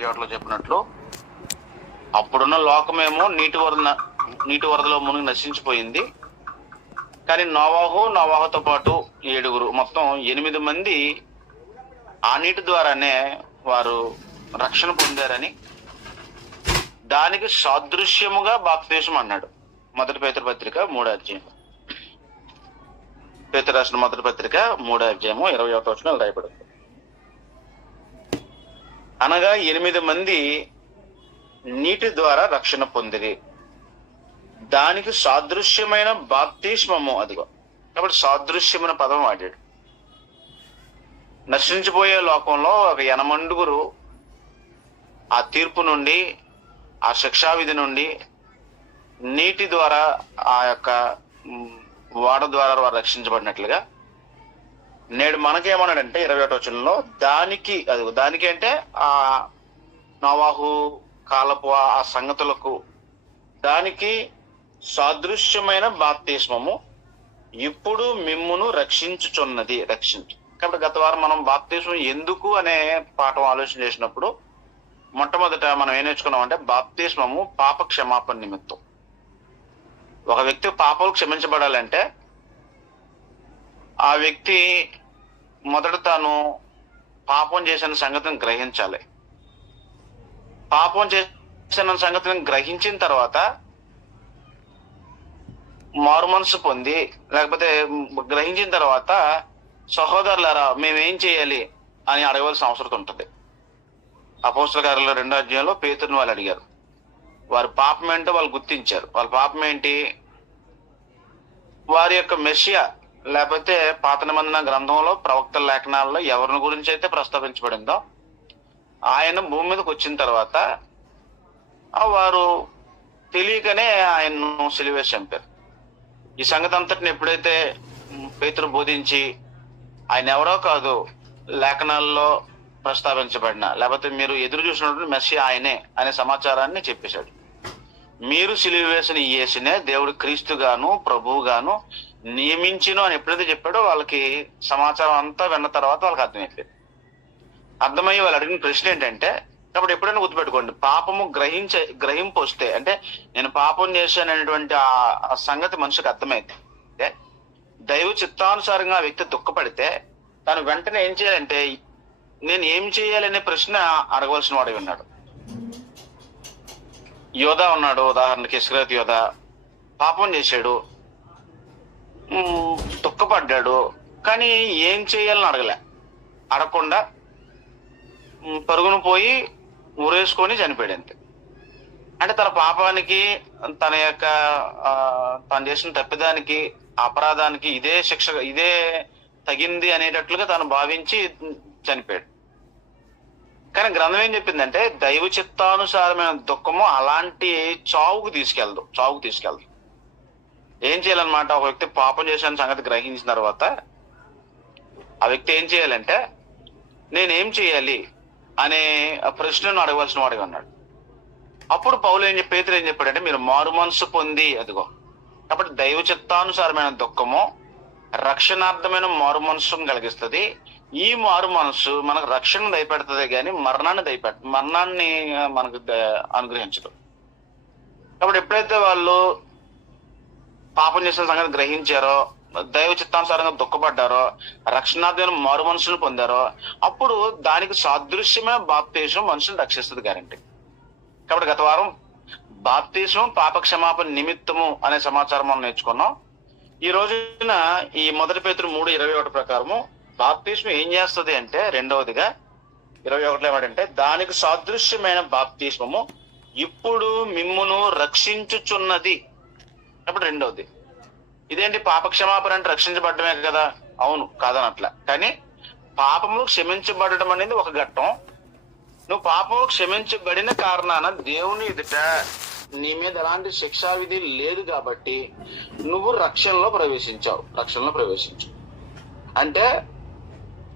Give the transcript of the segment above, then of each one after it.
21లో చెప్పినట్లు, అప్పుడున్న లోకమేమో నీటి వరదలో మునిగి నశించిపోయింది. కానీ నోవాహుతో పాటు 7 మొత్తం 8 మంది ఆ నీటి ద్వారానే వారు రక్షణ పొందారని, దానికి సాదృశ్యముగా బాప్తిస్మం అన్నాడు. మొదటి పేతురు పత్రిక 3వ అధ్యాయం, పేతురు రాసిన మొదటి పత్రిక 3వ అధ్యాయము 21వ వచనం రాయబడింది. అనగా 8 మంది నీటి ద్వారా రక్షణ పొందిరి, దానికి సాదృశ్యమైన బాప్తిస్మము అదిగో. కాబట్టి సాదృశ్యమైన పదం వాడాడు. నశించిపోయే లోకంలో ఒక 8 ఆ తీర్పు నుండి, ఆ శిక్షావిధి నుండి నీటి ద్వారా, ఆ యొక్క వాడ ద్వారా వారు రక్షించబడినట్లుగా, నేడు మనకేమన్నాడంటే 21వ వచనంలో దానికి అంటే ఆ నోవాహు కాలపు ఆ సంగతులకు దానికి సాదృశ్యమైన బాప్తిస్మము ఇప్పుడు మిమ్మును రక్షించుచున్నది. కాబట్టి గత వారం మనం బాప్తిస్మం ఎందుకు అనే పాఠం ఆలోచన చేసినప్పుడు మొట్టమొదట మనం ఏం నేర్చుకున్నామంటే, బాప్తిస్మము పాప క్షమాపణ నిమిత్తం. ఒక వ్యక్తి పాపాలు క్షమించబడాలంటే ఆ వ్యక్తి మొదట తాను పాపం చేసిన సంగతిని గ్రహించాలి. పాపం చేసిన సంగతిని గ్రహించిన తర్వాత మారు మనసు పొంది, లేకపోతే గ్రహించిన తర్వాత సహోదరులారా మేమేం చేయాలి అని అడగవలసిన అవసరం ఉంటుంది. అపోస్తల కార్యాలు 2వ అధ్యాయంలో పేతురుని వాళ్ళు అడిగారు. వారి పాపం ఏంటో వాళ్ళు గుర్తించారు. వాళ్ళ పాపం ఏంటి? వారి యొక్క మెస్సియా, లేకపోతే పాత నిబంధన గ్రంథంలో ప్రవక్తల లేఖనాల్లో ఎవరిని గురించి అయితే ప్రస్తావించబడిందో ఆయన భూమి మీదకి వచ్చిన తర్వాత వారు తెలియకనే ఆయన్ను సిలువేసి చంపారు. ఈ సంగతి అంతటిని ఎప్పుడైతే పేతురు బోధించి ఆయన ఎవరో కాదు, లేఖనాల్లో ప్రస్తావించబడిన, లేకపోతే మీరు ఎదురు చూసినటువంటి మెస్సియా ఆయనే అనే సమాచారాన్ని చెప్పేశాడు. మీరు సిలువ వేసిన ఈ యేసునే దేవుడు క్రీస్తుగాను ప్రభువుగాను నియమించును అని ఎప్పుడైతే చెప్పాడో వాళ్ళకి సమాచారం అంతా విన్న తర్వాత వాళ్ళకి అర్థమైపోయింది. అర్థమయ్యి వాళ్ళు అడిగిన ప్రశ్న ఏంటంటే, కాబట్టి ఎప్పుడైనా గుర్తుపెట్టుకోండి, పాపము గ్రహింపు వస్తే, అంటే నేను పాపం చేశాననేటువంటి ఆ సంగతి మనిషికి అర్థమైతే, దైవ చిత్తానుసారంగా ఆ వ్యక్తి దుఃఖపడితే తను వెంటనే ఏం చేయాలంటే, నేను ఏం చేయాలనే ప్రశ్న అడగవలసిన వాడు ఉన్నాడు. యోధా ఉన్నాడు, ఉదాహరణకి ఇస్కరియోతు యోధా పాపం చేశాడు, దుఃఖపడ్డాడు, కానీ ఏం చేయాలని అడగకుండా పరుగును పోయి ఊరేసుకొని చనిపోయాడు అంతే. అంటే తన పాపానికి, తన యొక్క తను చేసిన తప్పిదానికి, అపరాధానికి ఇదే శిక్ష, ఇదే తగింది అనేటట్లుగా తను భావించి చనిపోయాడు. కానీ గ్రంథం ఏం చెప్పిందంటే, దైవ చిత్తానుసారమైన దుఃఖము అలాంటి చావుకు తీసుకెళ్దు. ఏం చేయాలన్నమాట, ఒక వ్యక్తి పాపం చేసిన సంగతి గ్రహించిన తర్వాత ఆ వ్యక్తి ఏం చేయాలంటే, నేనేం చేయాలి అనే ప్రశ్నను అడగవలసిన వాడిగా ఉన్నాడు. అప్పుడు పేతురు ఏం చెప్పాడంటే, మీరు మారు మనసు పొంది, అదిగో. కాబట్టి దైవ చిత్తానుసారమైన దుఃఖము రక్షణార్థమైన మారు మనసును కలిగిస్తుంది. ఈ మారు మనసు మనకు రక్షణ దయపెడుతుంది, కానీ మరణాన్ని మనకు అనుగ్రహించదు. కాబట్టి ఎప్పుడైతే వాళ్ళు పాపం చేసిన సంగతి గ్రహించారో, దైవ చిత్తానుసారంగా దుఃఖపడ్డారో, రక్షణార్థమైన మారు మనసును పొందారో, అప్పుడు దానికి సాదృశ్యమైన బాప్తిస్మం మనుషులను రక్షిస్తుంది గ్యారంటీ. కాబట్టి గత వారం బాప్తిస్మం పాప క్షమాపణ నిమిత్తము అనే సమాచారం మనం నేర్చుకున్నాం. ఈ రోజున ఈ మొదటి పేతురు 3:21 ప్రకారము బాప్తిస్మం ఏం చేస్తుంది అంటే, రెండవదిగా 21లో ఏమంటే, దానికి సాదృశ్యమైన బాప్తిస్మము ఇప్పుడు మిమ్మును రక్షించుచున్నది. అప్పుడు రెండవది ఇదేంటి, పాప క్షమాపణ అంటే రక్షించబడమే కదా? అవును, కాదనట్ల. కానీ పాపము క్షమించబడడం అనేది ఒక ఘట్టం. నువ్వు పాపము క్షమించబడిన కారణాన దేవుని ఎదుట నీ మీద ఎలాంటి శిక్షా విధి లేదు కాబట్టి నువ్వు రక్షణలో ప్రవేశించు. అంటే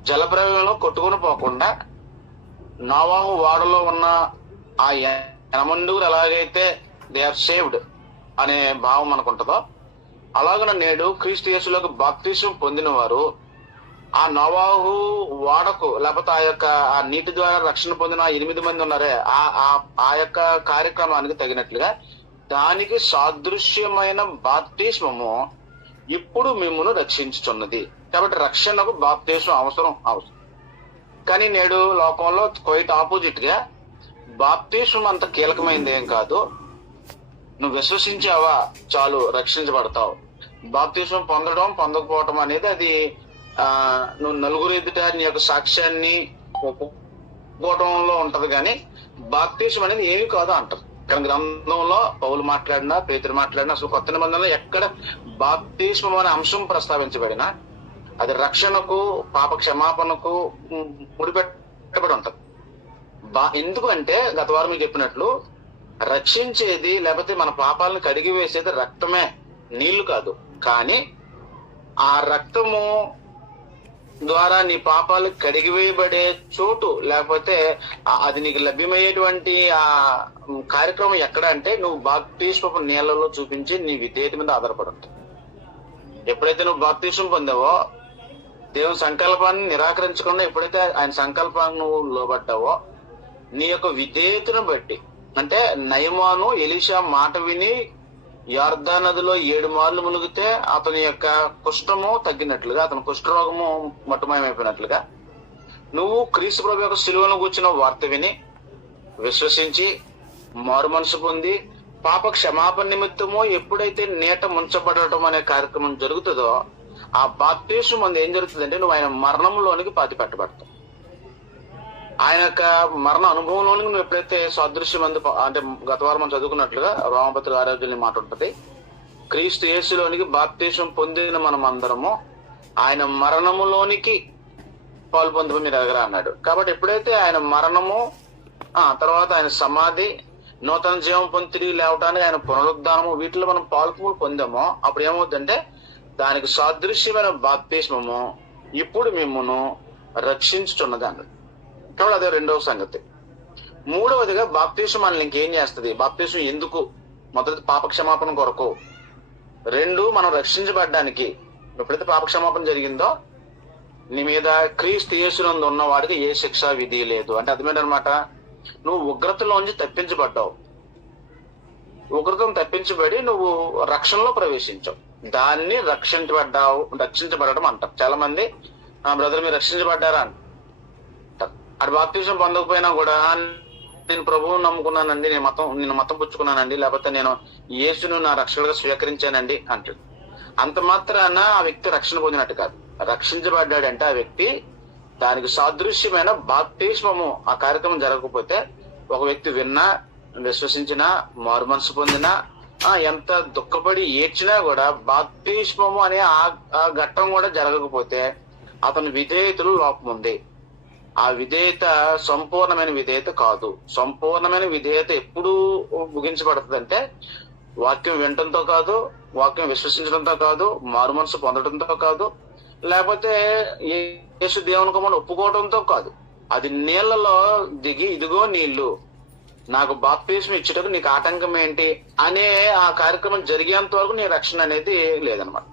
జలప్రవేశంలో కొట్టుకుని పోకుండా నోవాహు వాడలో ఉన్న ఆ 8 ఎలాగైతే దే ఆర్ సేవ్డ్ అనే భావం అనుకుంటుందో, అలాగన నేడు క్రీస్తు యేసులోకి బాప్తిస్మం పొందిన వారు ఆ నోవాహు వాడకు లేకపోతే ఆ నీటి ద్వారా రక్షణ పొందిన 8 మంది ఉన్నారే ఆ యొక్క కార్యక్రమానికి తగినట్లుగా దానికి సాదృశ్యమైన బాప్తిస్మము ఇప్పుడు మిమ్మును రక్షించుచున్నది. కాబట్టి రక్షణకు బాప్తిస్మం అవసరం. కానీ నేడు లోకంలో క్వైట్ ఆపోజిట్ గా బాప్తిస్మం అంత కీలకమైంది ఏం కాదు. నువ్వు విశ్వసించావా చాలు రక్షించబడతావు. బాప్తిస్మం పొందకపోవటం అనేది అది నువ్వు నలుగురు ఎదుట నీ యొక్క సాక్ష్యాన్ని ఒప్పుకోవటంలో ఉంటది. కానీ బాప్తిస్మం అనేది ఏమీ కాదు అంటారు. కానీ గ్రంథంలో పౌలు మాట్లాడినా పేతురు మాట్లాడినా అసలు కొత్త నిబంధనలో ఎక్కడ బాప్తిస్మం అనే అంశం ప్రస్తావించబడినా అది రక్షణకు పాప క్షమాపణకు ముడిపెట్టబడి ఉంటది. ఎందుకంటే గత వారం మీకు చెప్పినట్లు రక్షించేది లేకపోతే మన పాపాలను కడిగి వేసేది రక్తమే, నీళ్లు కాదు. కానీ ఆ రక్తము ద్వారా నీ పాపాలు కడిగివేయబడే చోటు లేకపోతే అది నీకు లభ్యమయ్యేటువంటి ఆ కార్యక్రమం ఎక్కడ అంటే నువ్వు బాప్తిస్మపు నీళ్లలో చూపించి నీ విధేయత మీద ఆధారపడి ఉంటుంది. ఎప్పుడైతే నువ్వు బాప్తిస్మం పొందావో దేవుని సంకల్పాన్ని నిరాకరించకుండా ఎప్పుడైతే ఆయన సంకల్పాన్ని నువ్వు లోబడ్డావో నీ యొక్క విధేయతను బట్టి, అంటే నయమాను ఎలీషా మాట విని యొర్దా నదిలో 7 మార్లు మునిగితే అతని యొక్క కుష్ఠము తగ్గినట్లుగా, అతని కుష్ఠరోగము మట్టుమయమైపోయినట్లుగా నువ్వు క్రీస్తు ప్రభు యొక్క శిలువను కూర్చున్న వార్త విని విశ్వసించి మారు మనసు పొంది పాప క్షమాపణ నిమిత్తము ఎప్పుడైతే నీట ముంచబడటం అనే కార్యక్రమం జరుగుతుందో ఆ బాప్తిస్మం ముందు ఏం జరుగుతుందంటే నువ్వు ఆయన మరణంలోనికి పాతి పెట్టబడతావు. ఆయన యొక్క మరణ అనుభవంలోనికి నువ్వు ఎప్పుడైతే సాదృశ్యం అంటే గత వారం మనం చదువుకున్నట్లుగా రోమపత్రిక 6 మాట ఉంటది, క్రీస్తు యేసులోనికి బాప్తిస్మం పొందిన మనం అందరము ఆయన మరణములోనికి పాలు పొందమని మీరు ఎరగరా అన్నాడు. కాబట్టి ఎప్పుడైతే ఆయన మరణము తర్వాత ఆయన సమాధి నూతన జీవం పొంది తిరిగి లేవటానికి ఆయన పునరుద్ధానము వీటిలో మనం పాలు పొందామో అప్పుడు ఏమవుతుందంటే దానికి సాదృశ్యమైన బాప్తిస్మము ఇప్పుడు మిమ్మును రక్షించుచున్నది అన్నది. కాబట్టి అదే రెండవ సంగతి. మూడవదిగా బాప్తిస్మం మనల్ని ఇంకేం చేస్తుంది? బాప్తిస్మం ఎందుకు? మొదటి పాప క్షమాపణ కొరకు, 2 మనం రక్షించబడ్డానికి. ఎప్పుడైతే పాప క్షమాపణ జరిగిందో నీ మీద క్రీస్తు యేసునందు ఉన్న వాడికి ఏ శిక్షా విధి లేదు. అంటే అర్థమేంటనమాట, నువ్వు ఉగ్రతలోంచి తప్పించబడ్డావు. ఉగ్రతను తప్పించబడి నువ్వు రక్షణలో ప్రవేశించావు. దాన్ని రక్షించబడడం అంటారు. చాలా మంది బ్రదర్ మీరు రక్షించబడ్డారా అంటారు. అటు బాప్తిస్మం పొందకపోయినా కూడా నేను ప్రభువుని నమ్ముకున్నానండి, నేను మతం పుచ్చుకున్నానండి, లేకపోతే నేను యేసును నా రక్షకుడిగా స్వీకరించానండి అంటాడు. అంత మాత్రాన ఆ వ్యక్తి రక్షణ పొందినట్టు కాదు. రక్షించబడ్డాడంటే ఆ వ్యక్తి దానికి సాదృశ్యమైన బాప్తిస్మము ఆ కార్యక్రమం జరగకపోతే ఒక వ్యక్తి విన్నా విశ్వసించినా మారు మనసు పొందినా ఎంత దుఃఖపడి ఏడ్చినా కూడా బాప్తిస్మము అనే ఆ ఘట్టం కూడా జరగకపోతే అతని విధేయతలు లోపం ఉంది. ఆ విధేయత సంపూర్ణమైన విధేయత కాదు. సంపూర్ణమైన విధేయత ఎప్పుడు ముగించబడుతుంది అంటే వాక్యం వినటంతో కాదు, వాక్యం విశ్వసించడంతో కాదు, మారు మనసు పొందడంతో కాదు, లేకపోతే యేసు దేవుని కుమారుడు ఒప్పుకోవడంతో కాదు. అది నీళ్లలో దిగి ఇదిగో నీళ్లు నాకు బాప్తిస్మం ఇచ్చేటప్పుడు నీకు ఆటంకం ఏంటి అనే ఆ కార్యక్రమం జరిగేంత వరకు నీ రక్షణ అనేది లేదనమాట.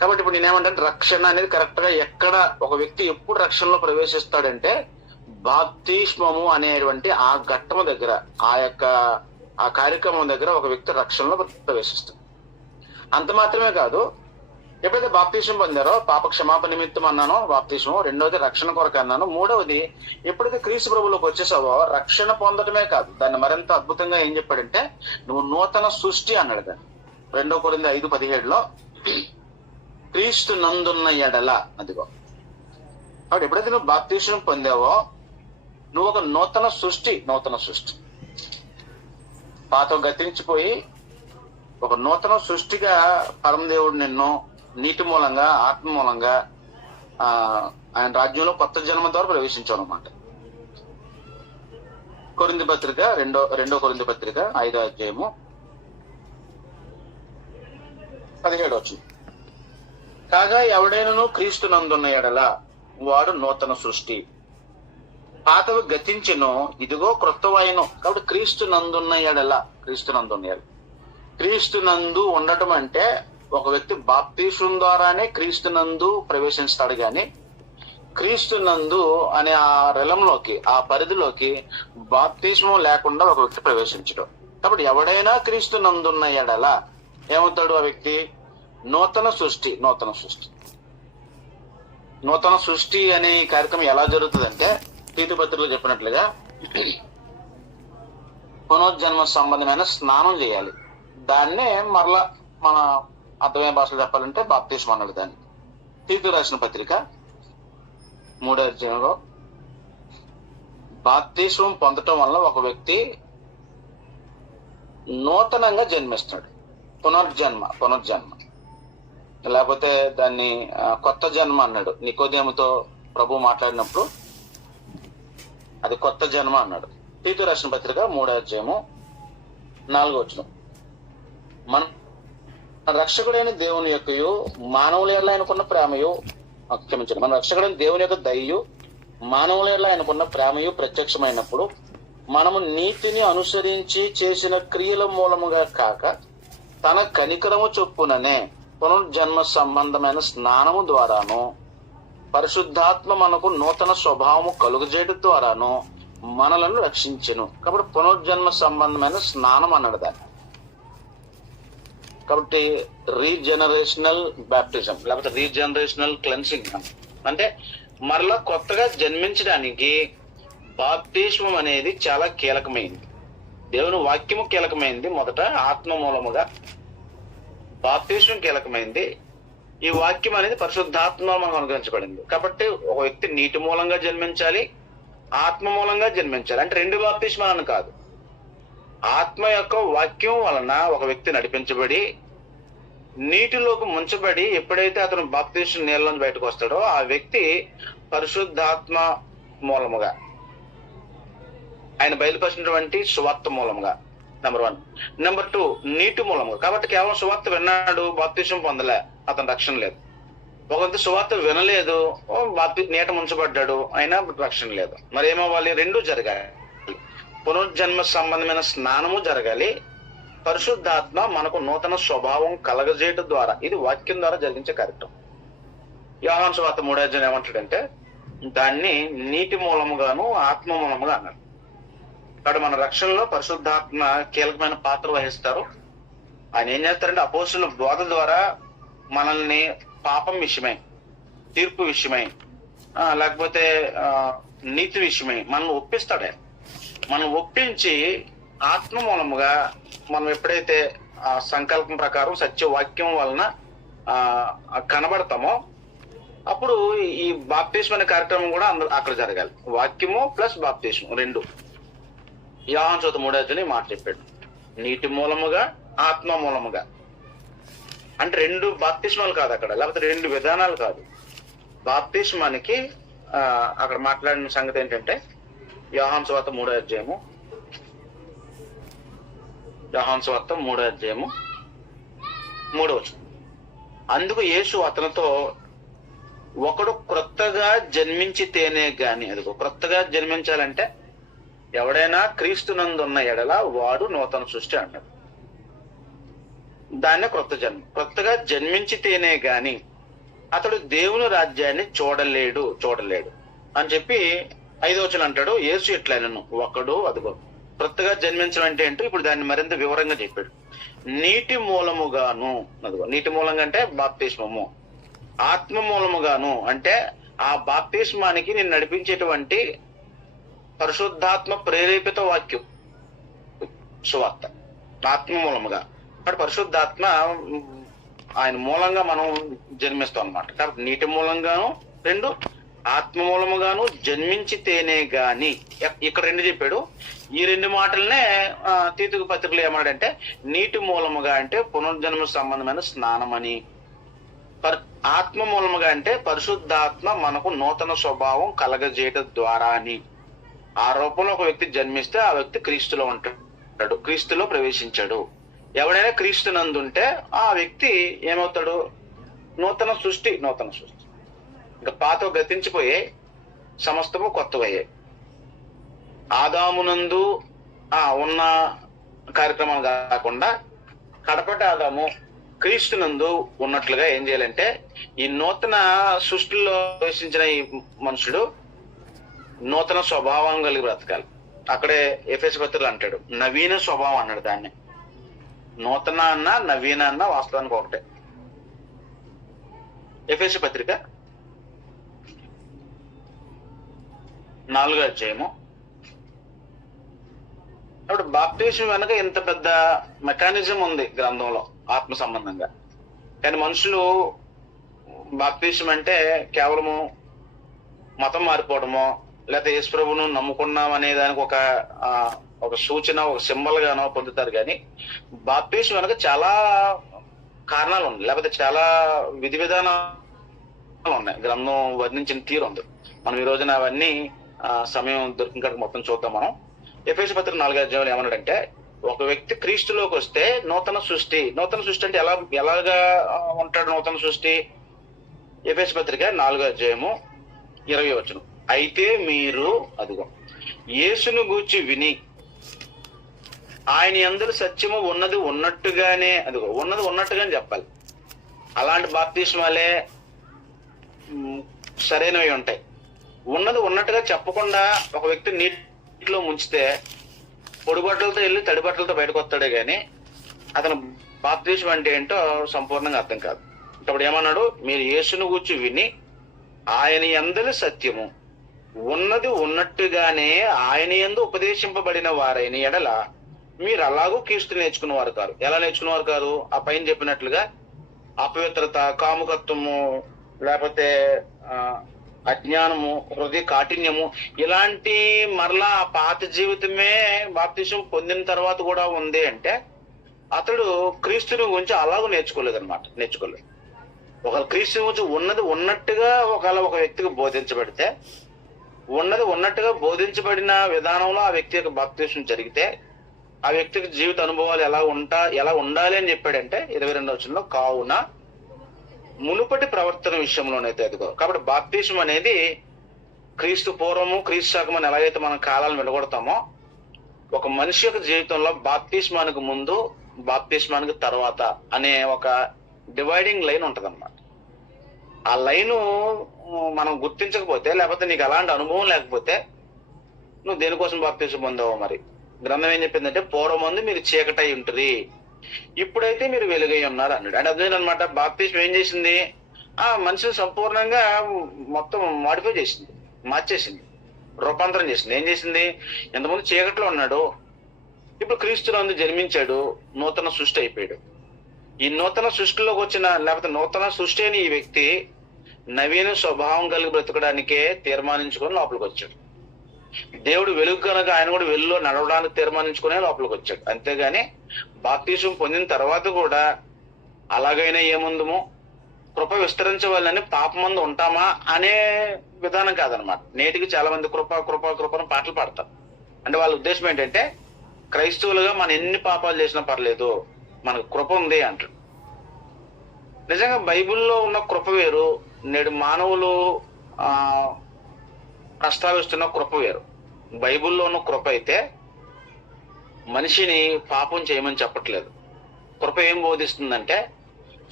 కాబట్టి ఇప్పుడు నేనేమంటే రక్షణ అనేది కరెక్ట్ గా ఎక్కడ ఒక వ్యక్తి ఎప్పుడు రక్షణలో ప్రవేశిస్తాడంటే బాప్తిస్మము అనేటువంటి ఆ ఘట్టము దగ్గర, ఆ కార్యక్రమం దగ్గర ఒక వ్యక్తి రక్షణలో ప్రవేశిస్తాడు. అంత మాత్రమే కాదు, ఎప్పుడైతే బాప్తిస్మం పొందారో పాప క్షమాపణ నిమిత్తం అన్నానో బాప్తిస్మం, రెండవది రక్షణ కొరకు అన్నాను, మూడవది ఎప్పుడైతే క్రీస్తు ప్రభువులోకి వచ్చేసావో రక్షణ పొందడమే కాదు, దాన్ని మరింత అద్భుతంగా ఏం చెప్పాడంటే నువ్వు నూతన సృష్టి అన్నాడు. దాన్ని 2 కొరింథీ 5:17 క్రీస్తు నందున్న ఎడల అదిగో. కాబట్టి ఎప్పుడైతే నువ్వు బాప్తిస్మం పొందావో నువ్వు ఒక నూతన సృష్టి. పాత గతించిపోయి ఒక నూతన సృష్టిగా పరమదేవుడు నిన్ను నీటి మూలంగా ఆత్మ మూలంగా ఆయన రాజ్యంలో కొత్త జన్మ ద్వారా ప్రవేశించావు అన్నమాట. కొరింథీ పత్రిక 2 కొరింథీ పత్రిక 5వ అధ్యాయము 17వ వచనం. కాగా ఎవడైనను క్రీస్తు నందున్న ఎడల వాడు నూతన సృష్టి, పాతవి గతించెను ఇదిగో క్రొత్తవైను. కాబట్టి క్రీస్తు నందున్న ఎడల, క్రీస్తు నందు ఉండటం అంటే ఒక వ్యక్తి బాప్తీసం ద్వారానే క్రీస్తునందు ప్రవేశిస్తాడు గాని క్రీస్తునందు అనే ఆ రెలంలోకి, ఆ పరిధిలోకి బాప్తీసం లేకుండా ఒక వ్యక్తి ప్రవేశించడం. కాబట్టి ఎవడైనా క్రీస్తునందున్న ఎడల ఏమవుతాడు? ఆ వ్యక్తి నూతన సృష్టి. నూతన సృష్టి అనే కార్యక్రమం ఎలా జరుగుతుందంటే తీతుపత్రికలో చెప్పినట్లుగా పునర్జన్మ సంబంధమైన స్నానం చేయాలి. దాన్నే మరలా మన అర్థమైన భాషలో చెప్పాలంటే బాప్తీసం అన్నాడు దాన్ని. తీతు రాసిన పత్రిక 3వ అధ్యాయంలో బాప్తీసం పొందటం వల్ల ఒక వ్యక్తి నూతనంగా జన్మిస్తాడు. పునర్జన్మ లేకపోతే దాన్ని కొత్త జన్మ అన్నాడు. నికోదేముతో ప్రభు మాట్లాడినప్పుడు అది కొత్త జన్మ అన్నాడు. తీతు రాసిన పత్రిక 3వ అధ్యాయము 4వ వచనం. మన రక్షకుడైన దేవుని యొక్కయు మానవుల ఎడల ఆయనకున్న ప్రేమయు, క్షమించండి, మన రక్షకుడైన దేవుని యొక్క దయయు మానవుల ఎడల ఆయనకున్న ప్రేమయు ప్రత్యక్షమైనప్పుడు మనము నీతిని అనుసరించి చేసిన క్రియల మూలముగా కాక తన కనికరము చొప్పుననే పునర్జన్మ సంబంధమైన స్నానము ద్వారాను పరిశుద్ధాత్మ మనకు నూతన స్వభావము కలుగజేయడం ద్వారాను మనలను రక్షించెను. కాబట్టి పునర్జన్మ సంబంధమైన స్నానం అన్నాడు దాన్ని. కాబట్టి రీజనరేషనల్ బ్యాప్టిజం లేకపోతే రీజనరేషనల్ క్లెన్సింగ్ అంటే మరలా కొత్తగా జన్మించడానికి బాప్తిస్మం అనేది చాలా కీలకమైంది. దేవుని వాక్యము కీలకమైంది. మొదట ఆత్మ మూలముగా బాప్తిస్మం కీలకమైంది. ఈ వాక్యం అనేది పరిశుద్ధాత్మ మనకు అనుగ్రహించబడింది. కాబట్టి ఒక వ్యక్తి నీటి మూలంగా జన్మించాలి, ఆత్మ మూలంగా జన్మించాలి. అంటే రెండు బాప్తిస్మాలను కాదు, ఆత్మ యొక్క వాక్యం వలన ఒక వ్యక్తి నడిపించబడి నీటిలోకి ముంచబడి ఎప్పుడైతే అతను బాప్తిస్మం నీళ్ళలోంచి బయటకు వస్తాడో ఆ వ్యక్తి పరిశుద్ధాత్మ మూలముగా ఆయన బయలుపరిచినటువంటి సువార్త మూలముగా నెంబర్ 1. నెంబర్ 2 నీటి మూలముగా. కాబట్టి కేవలం సువార్త విన్నాడు, బాప్తిస్మం పొందలే, అతను రక్షణ లేదు. ఒక వ్యక్తి సువార్త వినలేదు, నీట ముంచబడ్డాడు, అయినా రక్షణ లేదు. మరి ఏమవ్వాలి? రెండూ జరగాలి. పునర్జన్మ సంబంధమైన స్నానము జరగాలి, పరిశుద్ధాత్మ మనకు నూతన స్వభావం కలగజేయడం ద్వారా, ఇది వాక్యం ద్వారా జరిగించే కార్యక్రమం. యోహాను సువార్త 3వ అధ్యాయం ఏమంటాడంటే దాన్ని నీటి మూలముగాను ఆత్మ మూలముగా అన్నాడు. కాబట్టి మన రక్షణలో పరిశుద్ధాత్మ కీలకమైన పాత్ర వహిస్తారు. ఆయన ఏం చేస్తారంటే అపోస్తుల బోధ ద్వారా మనల్ని పాపం విషయమై, తీర్పు విషయమై, లేకపోతే నీతి విషయమై మనల్ని ఒప్పిస్తాడు. మనం ఒప్పించి ఆత్మ మూలముగా మనం ఎప్పుడైతే ఆ సంకల్పం ప్రకారం సత్యవాక్యం వలన కనబడతామో అప్పుడు ఈ బాప్తిస్మం అనే కార్యక్రమం కూడా అక్కడ జరగాలి. వాక్యము ప్లస్ బాప్తిస్మం రెండు. యోహాను సువార్త 3వ అధ్యాయంలో మాట చెప్పాడు, నీటి మూలముగా ఆత్మ మూలముగా. అంటే రెండు బాప్తిస్మాలు కాదు అక్కడ, లేకపోతే రెండు విధానాలు కాదు. బాప్తిస్మానికి అక్కడ మాట్లాడిన సంగతి ఏంటంటే యోహాను సువార్త 3వ అధ్యాయము 3వ వచనం. అందుకు యేసు అతనితో ఒకడు క్రొత్తగా జన్మించితేనే గాని, అదిగో క్రొత్తగా జన్మించాలంటే ఎవడైనా క్రీస్తునందున్న ఎడల వాడు నూతన సృష్టి అన్నాడు. దాన్నే క్రొత్త జన్మ. క్రొత్తగా జన్మించితేనే గాని అతడు దేవుని రాజ్యాన్ని చూడలేడు అని చెప్పి 5వ వచనం అంటాడు. యేసు ఇట్లైనను ఒకడు, అదిగో క్రొత్తగా జన్మించడం అంటే ఏంటో ఇప్పుడు దాన్ని మరింత వివరంగా చెప్పాడు. నీటి మూలముగాను, అదిగో నీటి మూలంగా అంటే బాప్తిస్మము, ఆత్మ మూలముగాను అంటే ఆ బాప్తిస్మానికి నేను నడిపించేటువంటి పరిశుద్ధాత్మ ప్రేరేపిత వాక్యం సువార్త ఆత్మ మూలముగా. కాబట్టి పరిశుద్ధాత్మ ఆయన మూలంగా మనం జన్మిస్తాం అన్నమాట. కాబట్టి నీటి మూలంగాను, రెండు ఆత్మ మూలముగాను జన్మించితేనే గాని, ఇక్కడ రెండు చెప్పాడు. ఈ రెండు మాటలనే తీతుకు పత్రికలు ఏమన్నాడంటే నీటి మూలముగా అంటే పునర్జన్మ సంబంధమైన స్నానం అని, ఆత్మ మూలముగా అంటే పరిశుద్ధాత్మ మనకు నూతన స్వభావం కలగజేయడం ద్వారా అని. ఆ రూపంలో ఒక వ్యక్తి జన్మిస్తే ఆ వ్యక్తి క్రీస్తులో ఉంటాడు, క్రీస్తులో ప్రవేశించాడు. ఎవడైనా క్రీస్తు నందుంటే ఆ వ్యక్తి ఏమవుతాడు? నూతన సృష్టి. ఇంకా పాత గతించిపోయే సమస్తము కొత్తవయ్యాయి. ఆదామునందు ఉన్న కార్యక్రమాలు కాకుండా కడపటి ఆదాము క్రీస్తునందు ఉన్నట్లుగా ఏం చేయాలంటే ఈ నూతన సృష్టిలో ప్రవేశించిన ఈ మనుషుడు నూతన స్వభావం కలిగి బ్రతకాలి. అక్కడే ఎఫెసు పత్రికలో అంటాడు నవీన స్వభావం అన్నాడు. దాన్ని నూతన అన్న నవీన అన్న వాస్తవానికి ఒకటే. ఎఫెసు పత్రిక 4వ అధ్యాయము. అప్పుడు బాప్టిజం వెనక ఇంత పెద్ద మెకానిజం ఉంది గ్రంథంలో ఆత్మ సంబంధంగా. కానీ మనుషులు బాప్టిజం అంటే కేవలము మతం మారిపోవడమో లేకపోతే యేసు ప్రభువును నమ్ముకున్నాం అనే దానికి ఒక సూచన, ఒక సింబల్ గానో పొందుతారు. కానీ బాప్టిజం వెనక చాలా కారణాలు ఉన్నాయి, లేకపోతే చాలా విధి విధానాలు ఉన్నాయి. గ్రంథం వర్ణించిన తీరు ఉంది. మనం ఈ రోజున అవన్నీ సమయం దొరికిన మొత్తం చూద్దాం. మనం ఎఫెసు పత్రిక 4వ అధ్యాయంలో ఏమన్నాడంటే ఒక వ్యక్తి క్రీస్తులోకి వస్తే నూతన సృష్టి. నూతన సృష్టి అంటే ఎలాగా ఉంటాడు నూతన సృష్టి? ఎఫెసు పత్రిక 4వ అధ్యాయము 20వ వచనం. అయితే మీరు అదిగో యేసును గూర్చి విని ఆయన యందు సత్యము ఉన్నది ఉన్నట్టుగానే, అదిగో ఉన్నది ఉన్నట్టుగానే చెప్పాలి. అలాంటి బాప్తిస్మాలే సరైనవి ఉంటాయి. ఉన్నది ఉన్నట్టుగా చెప్పకుండా ఒక వ్యక్తి నీటిలో ముంచితే పొడి బట్టలతో వెళ్ళి తడి బట్టలతో బయటకు వస్తాడే గాని అతను బాప్తిస్మం అంటే ఏంటో సంపూర్ణంగా అర్థం కాదు. ఇప్పుడు ఏమన్నాడు? మీరు యేసును గూర్చి విని ఆయన యందు సత్యము ఉన్నది ఉన్నట్టుగానే ఆయన యందు ఉపదేశింపబడిన వారైన ఎడల మీరు అలాగూ క్రీస్తు నేర్చుకున్నవారు కారు. ఎలా నేర్చుకున్నవారు కారు? ఆ పైన చెప్పినట్లుగా అపవిత్రత, కాముకత్వము, లేకపోతే అజ్ఞానము, హృదయ కాఠిన్యము, ఇలాంటి మరలా ఆ పాత జీవితమే బాప్తిసం పొందిన తర్వాత కూడా ఉంది అంటే అతడు క్రీస్తుని గురించి అలాగూ నేర్చుకోలేదు. ఒక క్రీస్తు గురించి ఉన్నది ఉన్నట్టుగా ఒకవేళ ఒక వ్యక్తికి బోధించబడితే, ఉన్నది ఉన్నట్టుగా బోధించబడిన విధానంలో ఆ వ్యక్తి యొక్క బాప్తిసం జరిగితే ఆ వ్యక్తికి జీవిత అనుభవాలు ఎలా ఉండాలి అని చెప్పాడంటే 22వ వచనంలో కావున మునుపటి ప్రవర్తన విషయంలోనైతే అదిగో. కాబట్టి బాప్తిసం అనేది క్రీస్తు పూర్వము క్రీస్తు శాఖం అని ఎలాగైతే మనం కాలాలను వెలగొడతామో ఒక మనిషి యొక్క జీవితంలో బాప్తిస్మానికి ముందు బాప్తిస్మానికి తర్వాత అనే ఒక డివైడింగ్ లైన్ ఉంటది అన్నమాట. ఆ లైను మనం గుర్తించకపోతే, లేకపోతే నీకు అలాంటి అనుభవం లేకపోతే నువ్వు దేనికోసం బాప్తిసం పొందావు? మరి గ్రంథం ఏం చెప్పిందంటే పూర్వమందు మీరు చీకటై ఉంటుంది, ఇప్పుడైతే మీరు వెలుగై ఉన్నారు అన్నాడు. అంటే అదేనమాట బాప్తిసం ఏం చేసింది? ఆ మనిషిని సంపూర్ణంగా మొత్తం మాడిఫై చేసింది, మార్చేసింది, రూపాంతరం చేసింది. ఏం చేసింది? ఎంతమంది చీకట్లో ఉన్నాడు, ఇప్పుడు క్రీస్తునందు జన్మించాడు, నూతన సృష్టి అయిపోయాడు. ఈ నూతన సృష్టిలోకి వచ్చిన, లేకపోతే నూతన సృష్టి అని ఈ వ్యక్తి నవీన స్వభావం కలిగి బ్రతకడానికే తీర్మానించుకొని లోపలికి వచ్చాడు. దేవుడు వెలుగు కనుక ఆయన కూడా వెలుగులో నడవడానికి తీర్మానించుకునే లోపలికి వచ్చాడు. అంతేగాని బాప్తిసం పొందిన తర్వాత కూడా అలాగైనా ఏముందమో కృప విస్తరించవాలని పాపమందు ఉంటామా అనే విధానం కాదనమాట. నేటికి చాలా మంది కృప కృప కృపను పాటలు పాడతారు. అంటే వాళ్ళ ఉద్దేశం ఏంటంటే క్రైస్తవులుగా మనం ఎన్ని పాపాలు చేసినా పర్లేదు, మనకు కృప ఉంది అంటారు. నిజంగా బైబిల్లో ఉన్న కృప వేరు, నేడు మానవులు ప్రస్తావిస్తున్న కృప వేరు. బైబిల్లో ఉన్న కృప అయితే మనిషిని పాపం చేయమని చెప్పట్లేదు. కృప ఏం బోధిస్తుందంటే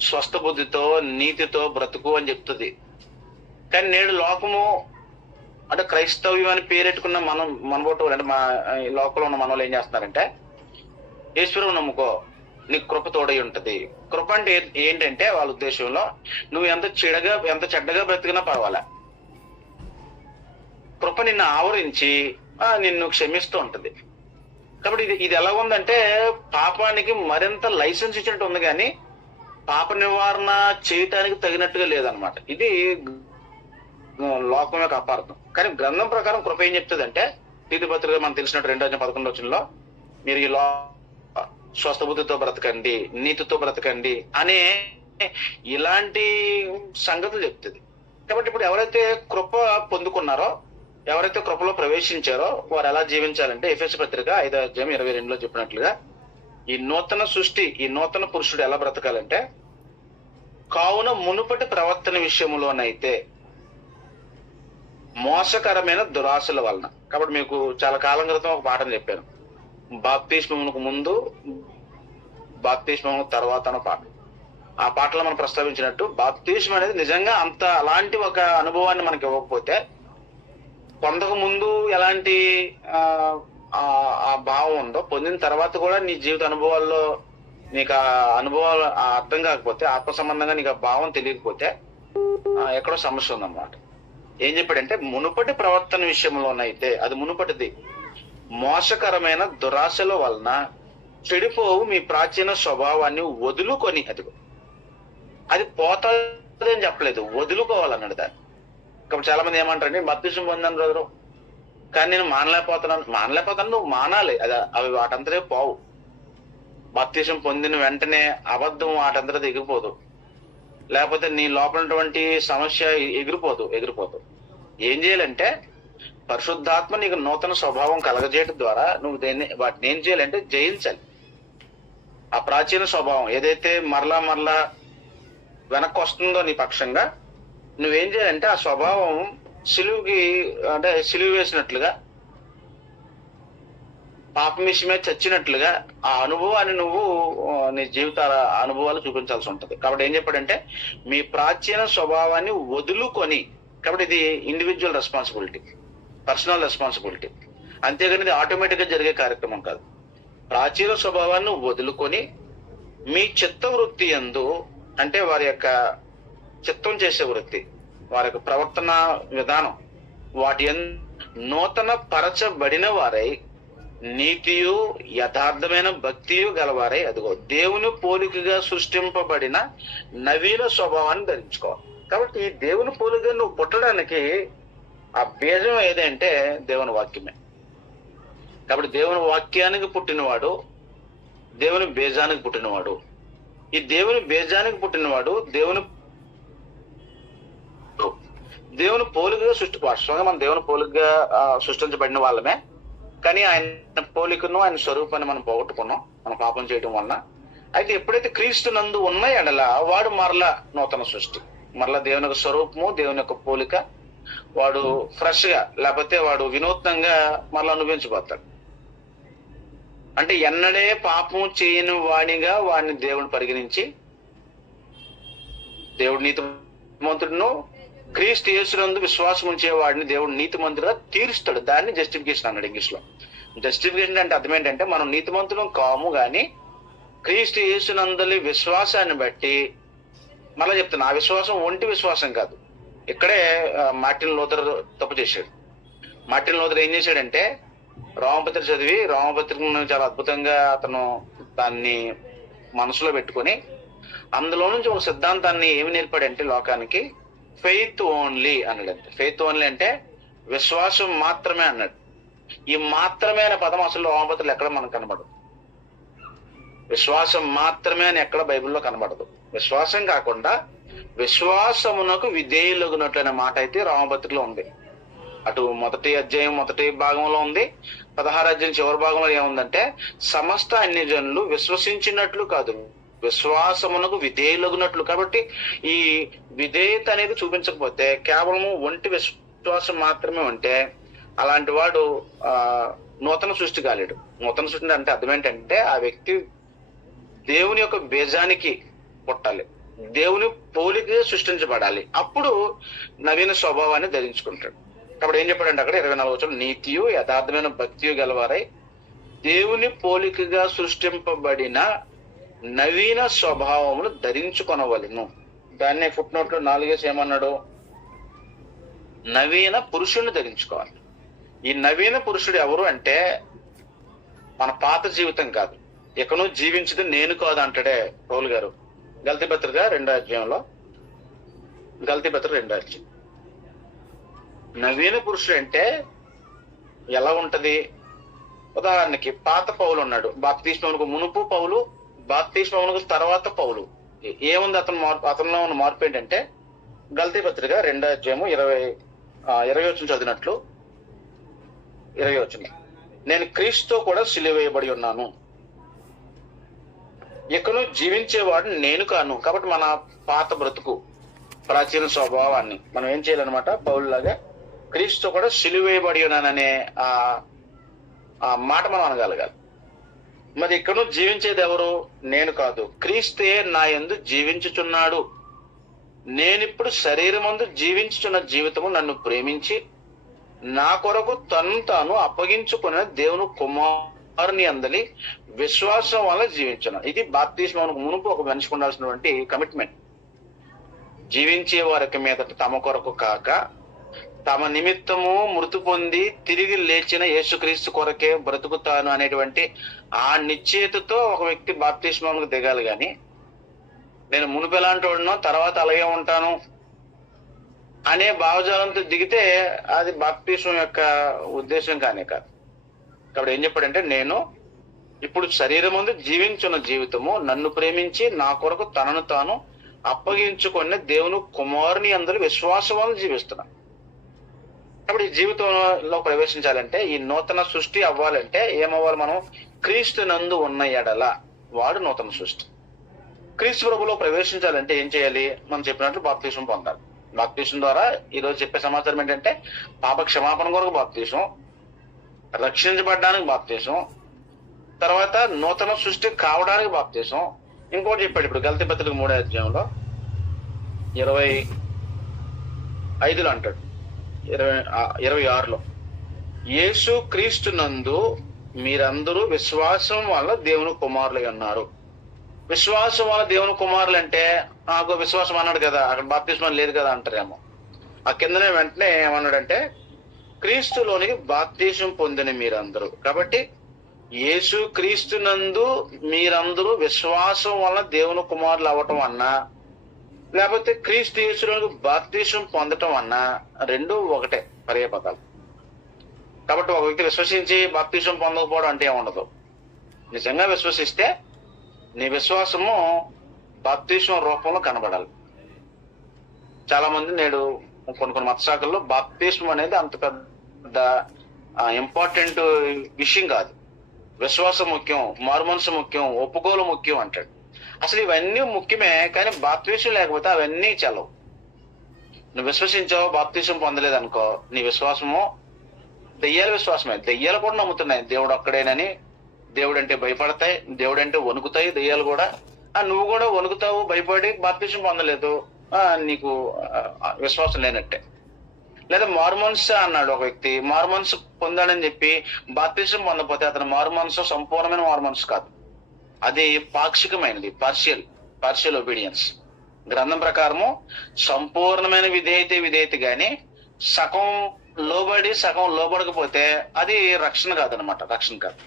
స్వస్థ బుద్ధితో నీతితో బ్రతుకు అని చెప్తుంది. కానీ నేడు లోకము అంటే క్రైస్తవ్యం అని పేరెట్టుకున్న మనబోటు అంటే మా లోకంలో ఉన్న మనోళ్ళు ఏం చేస్తున్నారంటే ఈశ్వరుని నమ్ముకో, నీకు కృప తోడై ఉంటది. కృప అంటే ఏంటంటే వాళ్ళ ఉద్దేశంలో నువ్వు ఎంత చెడ్డగా బ్రతికినా పర్వాలే, కృప నిన్ను ఆవరించి నిన్ను క్షమిస్తూ ఉంటది. కాబట్టి ఇది ఎలా ఉందంటే పాపానికి మరింత లైసెన్స్ ఇచ్చినట్టు ఉంది, కానీ పాప నివారణ చేయటానికి తగినట్టుగా లేదనమాట. ఇది లోకం యొక్క అపార్థం. కానీ గ్రంథం ప్రకారం కృప ఏం చెప్తుందంటే తీతు పత్రిక మనం తెలిసినట్టు 2:11 వచనంలో మీరు ఈ స్వస్థ బుద్ధితో బ్రతకండి, నీతితో బ్రతకండి అనే ఇలాంటి సంగతులు చెప్తుంది. కాబట్టి ఇప్పుడు ఎవరైతే కృప పొందుకున్నారో, ఎవరైతే కృపలో ప్రవేశించారో వారు ఎలా జీవించాలంటే ఎఫెసు పత్రిక 5వ అధ్యాయం 22లో చెప్పినట్లుగా ఈ నూతన సృష్టి, ఈ నూతన పురుషుడు ఎలా బ్రతకాలంటే కావున మునుపటి ప్రవర్తన విషయంలోనైతే మోసకరమైన దురాశల వలన. కాబట్టి మీకు చాలా కాలం క్రితం ఒక పాఠం చెప్పాను, బాప్తిస్మమునకు ముందు బాప్తిస్మము తర్వాత అన్న పాఠం. ఆ పాటలో మనం ప్రస్తావించినట్టు బాప్తిస్మం అనేది నిజంగా అంత అలాంటి ఒక అనుభవాన్ని మనకి ఇవ్వకపోతే, పొందక ముందు ఎలాంటి ఆ ఆ భావం ఉందో పొందిన తర్వాత కూడా నీ జీవిత అనుభవాల్లో నీకు ఆ అనుభవాలు అర్థం కాకపోతే, ఆత్మ సంబంధంగా నీకు ఆ భావం తెలియకపోతే ఎక్కడో సమస్య ఉందన్నమాట. ఏం చెప్పాడంటే, మునుపటి ప్రవర్తన విషయంలోనైతే అది మునుపటిది మోసకరమైన దురాశల వలన చెడిపోవు మీ ప్రాచీన స్వభావాన్ని వదులుకొని, అది పోతుంది అని చెప్పలేదు, వదులుకోవాలన్నాడు దాన్ని. కాబట్టి చాలా మంది ఏమంటారండి, బాప్తిసం పొందాను బ్రదరు కానీ నేను మానలేకపోతాను. నువ్వు మానాలి, అవి వాటంతరే పోవు. బాప్తిసం పొందిన వెంటనే అబద్ధం వాటంతరే ఎగిరిపోదు, లేకపోతే నీ లోపల ఉన్నటువంటి సమస్య ఎగిరిపోదు. ఏం చేయాలంటే, పరిశుద్ధాత్మ నీకు నూతన స్వభావం కలగజేయడం ద్వారా వాటిని ఏం చేయాలంటే జయించాలి. ఆ ప్రాచీన స్వభావం ఏదైతే మరలా వెనక్కి వస్తుందో నీ పక్షంగా, నువ్వేం చేయాలంటే ఆ స్వభావం సిలువ వేసినట్లుగా, పాపం విషయమే చచ్చినట్లుగా ఆ అనుభవాన్ని నువ్వు నీ జీవిత అనుభవాలు చూపించాల్సి ఉంటది. కాబట్టి ఏం చెప్పాడంటే, మీ ప్రాచీన స్వభావాన్ని వదులుకొని. కాబట్టి ఇది ఇండివిజువల్ రెస్పాన్సిబిలిటీ, పర్సనల్ రెస్పాన్సిబిలిటీ, అంతేగాని ఇది ఆటోమేటిక్ గా జరిగే కార్యక్రమం కాదు. ప్రాచీన స్వభావాన్ని వదులుకొని మీ చిత్త వృత్తి యందు, అంటే వారి యొక్క చిత్తం చేసే వృత్తి, వారి యొక్క ప్రవర్తన విధానం, వాటి నూతన పరచబడిన వారై నీతియు యథార్థమైన భక్తియు గలవారై, అదిగో దేవుని పోలికగా సృష్టింపబడిన నవీన స్వభావాన్ని ధరించుకోవాలి. కాబట్టి ఈ దేవుని పోలికగా నువ్వు పుట్టడానికి ఆ బీజం ఏదంటే దేవుని వాక్యమే. కాబట్టి దేవుని వాక్యానికి పుట్టినవాడు దేవుని బీజానికి పుట్టినవాడు. ఈ దేవుని బీజానికి పుట్టినవాడు దేవుని పోలికగా వాస్తవంగా మనం దేవుని పోలికగా సృష్టించబడిన వాళ్ళమే. కానీ ఆయన పోలికను, ఆయన స్వరూపాన్ని మనం పోగొట్టుకున్నాం మన పాపం చేయడం వలన. అయితే ఎప్పుడైతే క్రీస్తు నందు ఉన్న ఎడల వాడు మరలా నూతన సృష్టి, మరలా దేవుని యొక్క స్వరూపము, దేవుని యొక్క పోలిక, వాడు ఫ్రెష్ గా, లేకపోతే వాడు వినూత్నంగా మరలా అనుభవించబోతాడు. అంటే ఎన్నడే పాపం చేయని వాడిగా వాడిని దేవుడు పరిగణించి, దేవుడు నీతిమంతుడును క్రీస్తు యేసునందు విశ్వాసం ఉంచే వాడిని దేవుడు నీతిమంతుడుగా తీరుస్తాడు. దాన్ని జస్టిఫికేషన్ అన్నాడు ఇంగ్లీష్ లో. జస్టిఫికేషన్ అంటే అర్థం ఏంటంటే, మనం నీతిమంతులం కాము గాని క్రీస్తు యేసునందలి విశ్వాసాన్ని బట్టి, మళ్ళా చెప్తున్నా, ఆ విశ్వాసం ఒంటి విశ్వాసం కాదు. ఇక్కడే మార్టిన్ లూథర్ తప్పు చేశాడు. మార్టిన్ లూథర్ ఏం చేశాడంటే, రోమపత్రిక చదివి రోమపత్రికను చాలా అద్భుతంగా అతను దాన్ని మనసులో పెట్టుకొని అందులో నుంచి ఒక సిద్ధాంతాన్ని ఏమి నేర్పాడంటే లోకానికి, ఫెయిత్ ఓన్లీ అన్నాడు. ఫెయిత్ ఓన్లీ అంటే విశ్వాసం మాత్రమే అన్నాడు. ఈ మాత్రమే అనే పదం అసలు రోమపత్రికలు ఎక్కడ మనకు కనబడదు. విశ్వాసం మాత్రమే అని ఎక్కడ బైబిల్లో కనబడదు. విశ్వాసం కాకుండా విశ్వాసమునకు విధేయులగునట్లు అనే మాట అయితే రోమపత్రికలో ఉంది. అటు మొదటి అధ్యాయం మొదటి భాగంలో ఉంది, 16 అధ్యాయం చివరి భాగంలో ఏముందంటే, సమస్త అన్య జనులు విశ్వసించినట్లు కాదు, విశ్వాసమునకు విధేయులగునట్లు. కాబట్టి ఈ విధేయత అనేది చూపించకపోతే, కేవలము ఒంటి విశ్వాసం మాత్రమే ఉంటే అలాంటి వాడు నూతన సృష్టి కాలేడు. నూతన సృష్టి అంటే అర్థం ఏంటంటే, ఆ వ్యక్తి దేవుని యొక్క బీజానికి పుట్టాలి, దేవుని పోలిక సృష్టించబడాలి, అప్పుడు నవీన స్వభావాన్ని ధరించుకుంటాడు. కాబట్టి ఏం చెప్పాడంటే అక్కడ 24వ వచనం, నీతియు యథార్థమైన భక్తియు గలవారై దేవుని పోలికగా సృష్టింపబడిన నవీన స్వభావమును ధరించుకొనవలెను. దాన్నే ఫుట్ నోట్లో 4 ఏమన్నాడు, నవీన పురుషుణ్ణి ధరించుకోవాలి. ఈ నవీన పురుషుడు ఎవరు అంటే, మన పాత జీవితం కాదు, ఎక్కడో జీవించదు నేను కాదు అంటాడే పౌలు గారు గలతీ పత్రిక 2వ అధ్యాయంలో. గలతీ పత్రిక 2వ అధ్యాయం. నవీన పురుషుడు అంటే ఎలా ఉంటది? ఉదాహరణకి పాత పౌలు ఉన్నాడు, బాప్తిస్మమునకు మునుపు పౌలు, బాప్తిస్మమునకు తర్వాత పౌలు. ఏముంది అతనిలో ఉన్న మార్పు ఏంటంటే, గలతీ పత్రిక 2వ అధ్యాయము 20 వచనం చదివినట్లు, 20 వచనం, నేను క్రీస్తుతో కూడా సిలువేయబడి ఉన్నాను, ఎక్కడో జీవించేవాడు నేను కాను. కాబట్టి మన పాత బ్రతుకు, ప్రాచీన స్వభావాన్ని మనం ఏం చేయాలన్నమాట, పౌలులాగా క్రీస్తుతో కూడా సిలువేయబడి ఉన్నాననే ఆ మాట మనం అనగలగాలి. మరి ఇక్కడ జీవించేది ఎవరు? నేను కాదు, క్రీస్తే నా యందు జీవించుచున్నాడు. నేనిప్పుడు శరీరమందు జీవించుచున్న జీవితము నన్ను ప్రేమించి నా కొరకు తను తాను అప్పగించుకున్న దేవుని కుమారుని అందలి విశ్వాసం వల్ల జీవించను. ఇది బాప్తిస్మమునకు మునుపు ఒక మనిషికి ఉండాల్సినటువంటి కమిట్మెంట్. జీవించే వారికి మీదట తమ కొరకు కాక తమ నిమిత్తము మృతి పొంది తిరిగి లేచిన యేసుక్రీస్తు కొరకే బ్రతుకుతాను అనేటువంటి ఆ నిశ్చయితతో ఒక వ్యక్తి బాప్తిస్మమునకు దిగాలి. గాని నేను మునుపు ఎలాంటి వాడినో తర్వాత అలాగే ఉంటాను అనే భావజాలంతో దిగితే అది బాప్తిస్మం యొక్క ఉద్దేశం కానే కాదు. కాబట్టి ఏం చెప్పాడంటే, నేను ఇప్పుడు శరీరమందు జీవించున్న జీవితము నన్ను ప్రేమించి నా కొరకు తనను తాను అప్పగించుకున్న దేవుని కుమారుని అందరూ విశ్వాసం వల్ల జీవిస్తున్నాను. కాబట్టి ఈ జీవితంలో ప్రవేశించాలంటే, ఈ నూతన సృష్టి అవ్వాలంటే ఏమవ్వాలి? మనం క్రీస్తు నందు ఉన్న ఎడల వాడు నూతన సృష్టి. క్రీస్తు ప్రభులో ప్రవేశించాలంటే ఏం చేయాలి? మనం చెప్పినట్లు బాప్తిస్మం పొందాలి. బాప్తిస్మం ద్వారా ఈ రోజు చెప్పే సమాచారం ఏంటంటే, పాప క్షమాపణ కొరకు బాప్తిస్మం, రక్షించబడడానికి బాప్తిస్మం, తర్వాత నూతన సృష్టి కావడానికి బాప్తిస్మం. ఇంకోటి చెప్పాడు ఇప్పుడు గలతీ పత్రిక 3వ అధ్యాయంలో 25లో అంటాడు, 26లో, యేసు క్రీస్తు నందు మీరందరూ విశ్వాసం వల్ల దేవుని కుమారులై ఉన్నారు. విశ్వాసం వల్ల దేవుని కుమారులు అంటే నాకు విశ్వాసం అన్నాడు కదా, అక్కడ బాప్తిస్మం లేదు కదా అంటారేమో. ఆ కిందనే వెంటనే ఏమన్నాడంటే, క్రీస్తులోనికి బాప్తిస్మం పొందిన మీరందరూ. కాబట్టి యేసు క్రీస్తు నందు మీరందరూ విశ్వాసం వల్ల దేవుని కుమారులు అవ్వటం అన్నా, లేకపోతే క్రీస్తు యేసులోనికి బాప్తిస్మం పొందటం అన్నా రెండు ఒకటే, పర్యాపదాలు. కాబట్టి ఒక వ్యక్తి విశ్వసించి బాప్తిస్మం పొందకపోవడం అంటే ఏముండదు. నిజంగా విశ్వసిస్తే నీ విశ్వాసము బాప్తిస్మం రూపంలో కనబడాలి. చాలా మంది నేడు కొన్ని మత శాఖల్లో బాప్తిస్మం అనేది అంత పెద్ద ఇంపార్టెంట్ విషయం కాదు. విశ్వాసం ముఖ్యం, మారుమనసు ముఖ్యం, ఒప్పుకోలు ముఖ్యం అంటాడు. అసలు ఇవన్నీ ముఖ్యమే, కానీ బాప్తిస్మం లేకపోతే అవన్నీ చల్లవు. నువ్వు విశ్వసించావు, బాప్తిస్మం పొందలేదు అనుకో, నీ విశ్వాసము దెయ్యాల విశ్వాసమే. దెయ్యాలు కూడా నమ్ముతున్నాయి దేవుడు ఒక్కడేనని. దేవుడు అంటే భయపడతాయి, దేవుడు అంటే వణుకుతాయి దెయ్యాలు కూడా. నువ్వు కూడా వణుకుతావు, భయపడి బాప్తిస్మం పొందలేదు, నీకు విశ్వాసం లేనట్టే. లేదా మారుమనసు అన్నాడు ఒక వ్యక్తి, మారుమనసు పొందాడని చెప్పి బాప్తిస్మం పొందకపోతే అతను మారుమనసు సంపూర్ణమైన మారుమనసు కాదు, అది పాక్షికమైనది, పార్షియల్ ఒబీడియన్స్. గ్రంథం ప్రకారము సంపూర్ణమైన విధేయత గాని సగం లోబడి సగం లోబడకపోతే అది రక్షణ కాదనమాట, రక్షణ కాదు.